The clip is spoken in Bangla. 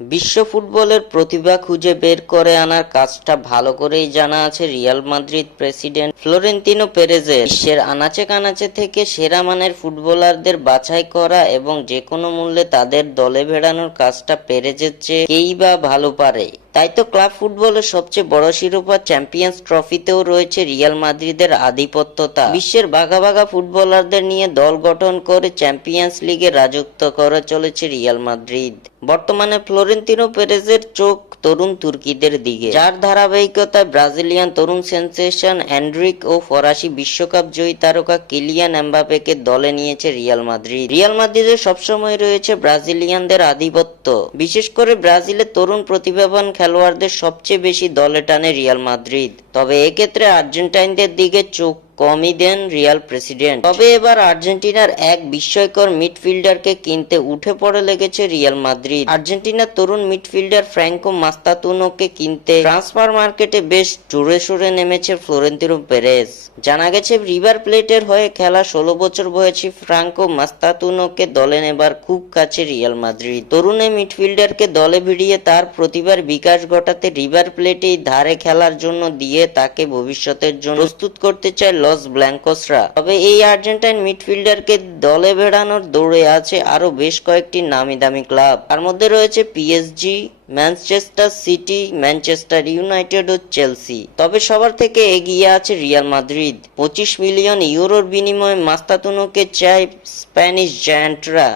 বিশ্ব ফুটবলের প্রতিভা খুঁজে বের করে আনার কাজটা ভালো করেই জানা আছে রিয়াল মাদ্রিদ প্রেসিডেন্ট ফ্লোরেন্তিনো পেরেজের। বিশ্বের আনাচে কানাচে থেকে সেরা মানের ফুটবলারদের বাছাই করা এবং যে কোনো মূল্যে তাদের দলে ভেড়ানোর কাজটা পেরেজের চেয়ে কেই বা ভালো পারে। তাই তো ক্লাব ফুটবলের সবচেয়ে বড় শিরোপা চ্যাম্পিয়ন্স ট্রফিতেও রয়েছে রিয়াল মাদ্রিদের আধিপত্যতা। বিশ্বের বাঘা বাঘা ফুটবলারদের নিয়ে দল গঠন করে চ্যাম্পিয়ন্স লিগে রাজত্ব করে চলেছে রিয়াল মাদ্রিদ। বর্তমানে ফ্লোরেন্তিনো পেরেজের চোখ তরুণ তুর্কিদের দিকে, যার ধারাবাহিকতায় ব্রাজিলিয়ান তরুণ সেনসেশন এন্ড্রিক ও ফরাসি বিশ্বকাপ জয়ী তারকা কিলিয়ান এমবাপেকে দলে নিয়েছে রিয়াল মাদ্রিদ। রিয়াল মাদ্রিদে সবসময় রয়েছে ব্রাজিলিয়ানদের আধিপত্য। বিশেষ করে ব্রাজিলের তরুণ প্রতিভাবান খেলোয়াড়দের সবচেয়ে বেশি দলে টানে রিয়াল মাদ্রিদ। তবে এক্ষেত্রে আর্জেন্টাইনদের দিকে চোখ কমই দেন রিয়াল প্রেসিডেন্ট। তবে এবার আর্জেন্টিনার এক বিস্ময়কর মিডফিল্ডারকে কিনতে উঠে পড়ে লেগেছে রিয়াল মাদ্রিদ। আর্জেন্টিনার তরুণ মিডফিল্ডার ফ্র্যাঙ্কো মাস্তাতুনোকে কিনতে ট্রান্সফার মার্কেটে বেশ জোরে সোরে নেমেছে ফ্লোরেন্তিনো পেরেজ। জানা গেছে রিভার প্লেটের হয়ে খেলা 16 বছর বয়সী ফ্র্যাঙ্কো মাস্তাতুনোকে দলে নেবার খুব কাছে রিয়াল মাদ্রিদ। তরুণ এই মিডফিল্ডারকে দলে ভিড়িয়ে তার প্রতিভার বিকাশ ঘটাতে রিভার প্লেটেই ধারে খেলার জন্য দিয়ে তাকে ভবিষ্যতের জন্য প্রস্তুত করতে চায় লস ব্ল্যাঙ্কোসরা। তবে এই আর্জেন্টাইন মিডফিল্ডারকে দলে ভেড়ানোর দৌড়ে আছে আরো বেশ কয়েকটি নামি দামি ক্লাব। তার মধ্যে রয়েছে PSG, Manchester City, Manchester United ও চেলসি। তবে সবার থেকে এগিয়ে আছে রিয়াল মাদ্রিদ। 25 মিলিয়ন ইউরোর বিনিময়ে মাস্তাতুনোকে চায় স্প্যানিশ জায়ান্টরা।